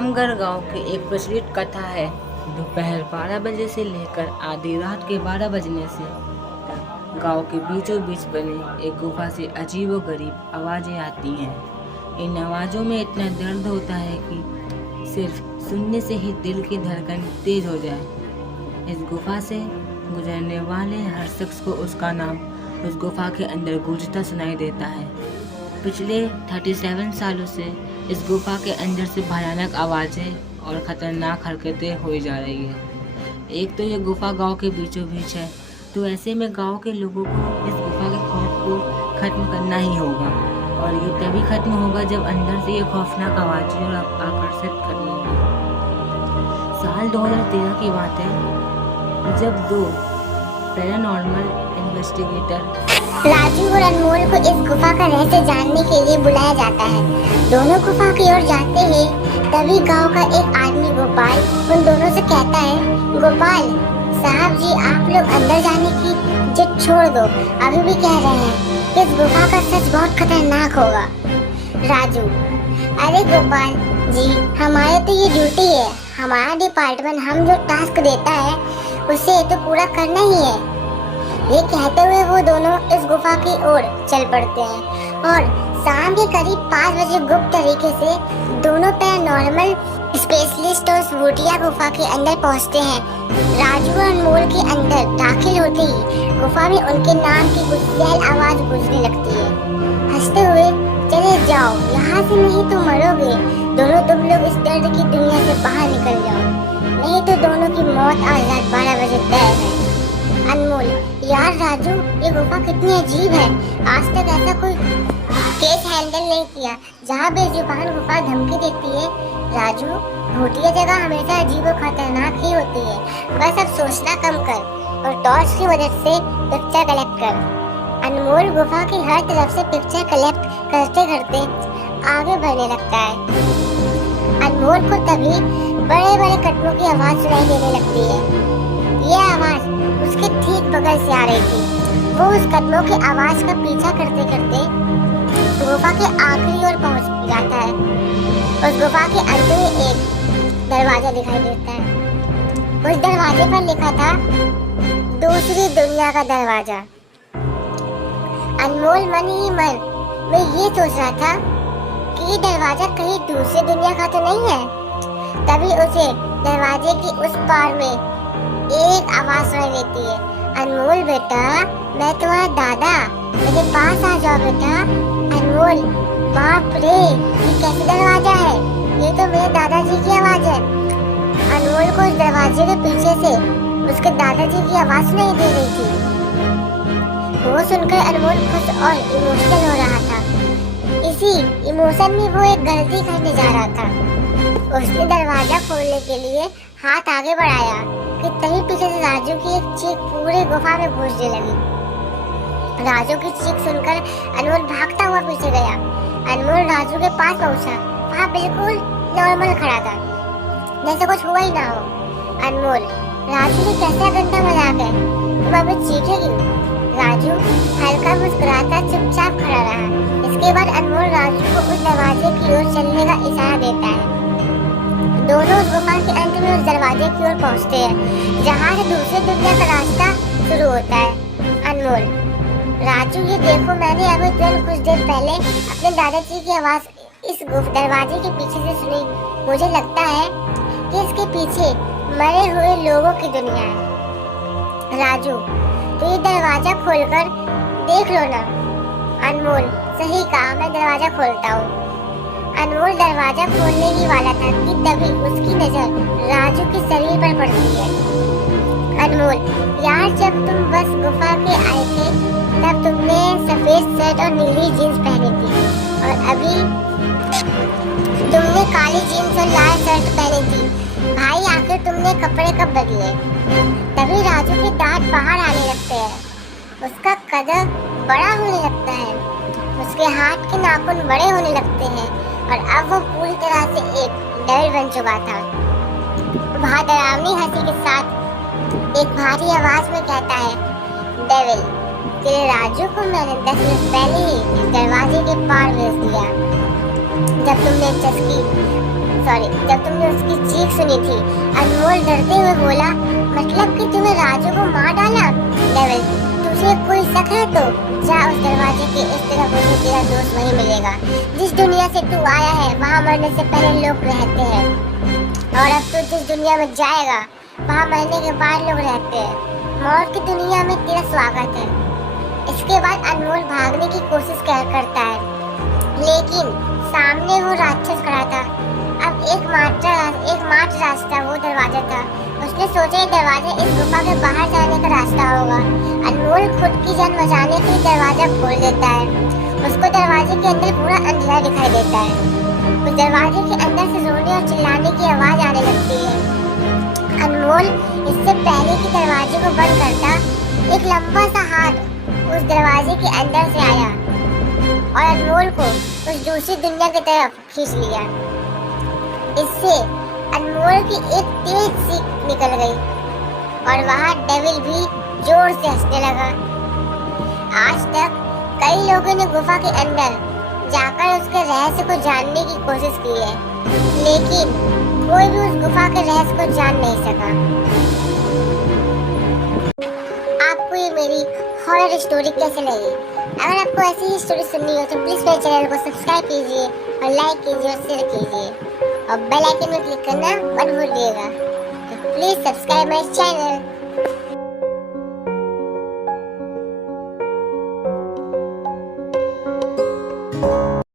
रामगढ़ गांव की एक प्रचलित कथा है। दोपहर 12 बजे से लेकर आधी रात के 12 बजने से गांव के बीचों बीच बनी एक गुफा से अजीबोगरीब आवाजें आती हैं। इन आवाजों में इतना दर्द होता है कि सिर्फ सुनने से ही दिल की धड़कन तेज हो जाए। इस गुफा से गुजरने वाले हर शख्स को उसका नाम उस गुफा के अंदर गूंजता सुनाई देता है। पिछले 37 सालों से इस गुफा के अंदर से भयानक आवाजें और खतरनाक हरकतें हो जा रही है। एक तो ये गुफा गांव के बीचों बीच है, तो ऐसे में गांव के लोगों को इस गुफा के खौफ को खत्म करना ही होगा, और ये तभी खत्म होगा जब अंदर से ये खौफनाक आवाजें और आकर्षित करनी होगी। साल 2013 की बात है, जब दो पैरानॉर्मल इन्वेस्टिगेटर राजू और अनमोल को इस गुफा का रहस्य जानने के लिए बुलाया जाता है। दोनों गुफा की ओर जाते ही तभी गांव का एक आदमी गोपाल उन दोनों से कहता है, गोपाल साहब जी, आप लोग अंदर जाने की जिद छोड़ दो। अभी भी कह रहे हैं कि इस गुफा का सच बहुत खतरनाक होगा। राजू, अरे गोपाल जी, हमारे तो ये ड्यूटी है, हमारा डिपार्टमेंट हम जो टास्क देता है उसे तो पूरा करना ही है। ये कहते हुए वो दोनों इस गुफा की ओर चल पड़ते हैं और शाम के करीब 5 बजे गुप्त तरीके से दोनों पैरानॉर्मल स्पेशलिस्ट उस भूतिया गुफा के अंदर पहुंचते हैं। राजू और अनमोल के अंदर दाखिल होते ही गुफा में उनके नाम की गुस्सैल आवाज गूंजने लगती है। हंसते हुए, चले जाओ यहाँ से, नहीं तो मरोगे दोनों, तुम लोग इस दर्द की दुनिया से बाहर निकल जाओ, नहीं तो दोनों की मौत आज रात 12 बजे तय है। अनमोल, यार राजू, ये गुफा कितनी अजीब है, आज तक ऐसा कोई केस हैंडल नहीं किया जहाँ बेजुबान गुफा धमकी देती है। राजू, भूतिया जगह हमेशा अजीब और खतरनाक ही होती है, बस अब सोचना कम कर और टॉर्च की मदद से पिक्चर कलेक्ट कर। अनमोल गुफा की हर तरफ से पिक्चर कलेक्ट करते करते आगे बढ़ने लगता है। अनमोल को तभी बड़े बड़े कदमों की आवाज सुनाई देने लगती है। यह आवाज उसके ठीक बगल से आ रही थी। वो उस कदमों की आवाज का पीछा करते करते गुफा के आखिरी ओर पहुंच जाता है। उस गुफा के अंत में एक दरवाजा दिखाई देता है। उस दरवाजे पर लिखा था, दूसरी दुनिया का दरवाजा। अनमोल मन ही मन में ये सोच रहा था कि ये दरवाजा कहीं दूसरी दुनिया का तो नहीं है। तभी उसे दरवाजे की उस पार में एक आवाज सुनाई देती है, अनमोल बेटा, मैं तुम्हारा दादा, मेरे पास आ जाओ बेटा। अनमोल, बाप रे, ये कैसा दरवाजा है, ये तो मेरे दादाजी की आवाज है। अनमोल को उस दरवाजे के पीछे से उसके दादाजी की आवाज सुनाई दे रही थी। वो सुनकर अनमोल खुश और इमोशनल हो रहा था। इसी इमोशन में वो एक गलती करने जा रहा था। उसने दरवाजा खोलने के लिए हाथ आगे बढ़ाया कि तभी पीछे से राजू की एक चीख पूरे गुफा में गूंजने लगी। राजू की चीख सुनकर अनमोल भागता हुआ पीछे गया। अनमोल राजू के पास पहुंचा। वहाँ बिल्कुल नॉर्मल खड़ा था, जैसे कुछ हुआ ही ना हो। अनमोल, राजू ने कैसा गंदा मजाक है, तुम अभी चीखे क्यों? राजू हल्का मुस्कुराता चुपचाप खड़ा रहा। इसके बाद अनमोल राजू को उस दरवाजे की ओर चलने का इशारा देता है। दोनों उस गुफा के अंत में उस दरवाजे की ओर पहुंचते हैं, जहाँ से दूसरी दुनिया का रास्ता शुरू होता है। अनमोल, राजू, ये देखो, मैंने अभी तुरंत कुछ देर पहले अपने दादाजी की आवाज इस दरवाजे के पीछे से सुनी। मुझे लगता है कि इसके पीछे मरे हुए लोगों की दुनिया है। राजू, तो ये दरवाजा खोलकर देख लो ना। अनमोल, सही कहा, मैं दरवाजा खोलता हूँ। अनमोल दरवाजा खोलने ही वाला था कि तभी उसकी नजर राजू के शरीर पर पड़ती है। अनमोल, यार, जब तुम बस गुफा के आए थे तब तुमने सफेद शर्ट और नीली जीन्स पहनी थी, और अभी तुमने काली जीन्स और लाल शर्ट पहनी थी। भाई, आखिर तुमने कपड़े कब बदले? तभी राजू के दांत बाहर आने लगते हैं, उसका कदम बड़ा होने लगता है, उसके हाथ के नाखून बड़े होने लगते हैं, और अब वो पूरी तरह से एक डेविल बन चुका था। वहाँ डरावनी हंसी के साथ एक भारी आवाज में कहता है, डेविल, तेरे राजू को मैंने 10 मिनट पहले ही इस दरवाजे के पार भेज दिया। जब तुमने चस्की जब तुमने उसकी चीख सुनी थी, अनमोल डरते हुए बोला, मतलब कि तुम्हें राजू को मार डाला? डेविल, तुझे कोई शक है तो जा उस दरवाजे के इस तरफ, मुझे तेरा दोस्त वहीं मिलेगा। जिस दुनिया से तू आया है वहाँ मरने से पहले लोग रहते हैं, और अब तू जिस दुनिया में जाएगा वहाँ मरने के बाद लोग रहते हैं। मौत की दुनिया में तेरा स्वागत है। इसके बाद अनमोल भागने की कोशिश करता है, लेकिन सामने वो राक्षस खड़ा था। अब एकमात्र रास्ता वो दरवाजा था। उसने सोचा ये दरवाजा इस गुफा के बाहर जाने का रास्ता होगा। अनमोल खुद की जान बचाने के लिए दरवाजा खोल देता है। उसको दरवाजे के अंदर पूरा अंधेरा दिखाई देता है। उस दरवाजे के अंदर से रोने और चिल्लाने की आवाज आने लगती है। अनमोल इससे पहले कि दरवाजे को बंद करता, एक लंबा सा हाथ उस दरवाजे के अंदर से आया और अनमोल को उस दूसरी दुनिया की तरफ खींच लिया। इससे अनमोल की एक तेज सीख निकल गई और वहाँ डेविल भी जोर से हंसने लगा। आज तक कई लोगों ने गुफा के अंदर जाकर उसके रहस्य को जानने की कोशिश की है, लेकिन कोई भी उस गुफा के रहस्य को जान नहीं सका। आपको ये मेरी हॉरर स्टोरी कैसे लगी? अगर आपको ऐसी ही स्टोरी सुननी हो तो प्लीज मेरे चैनल को सब्सक्राइब कीजिए और लाइक कीजिए और शेयर कीजिए और बेल आइकन में क्लिक करना मत भूलिएगा। तो प्लीज सब्सक्राइब माय चैनल।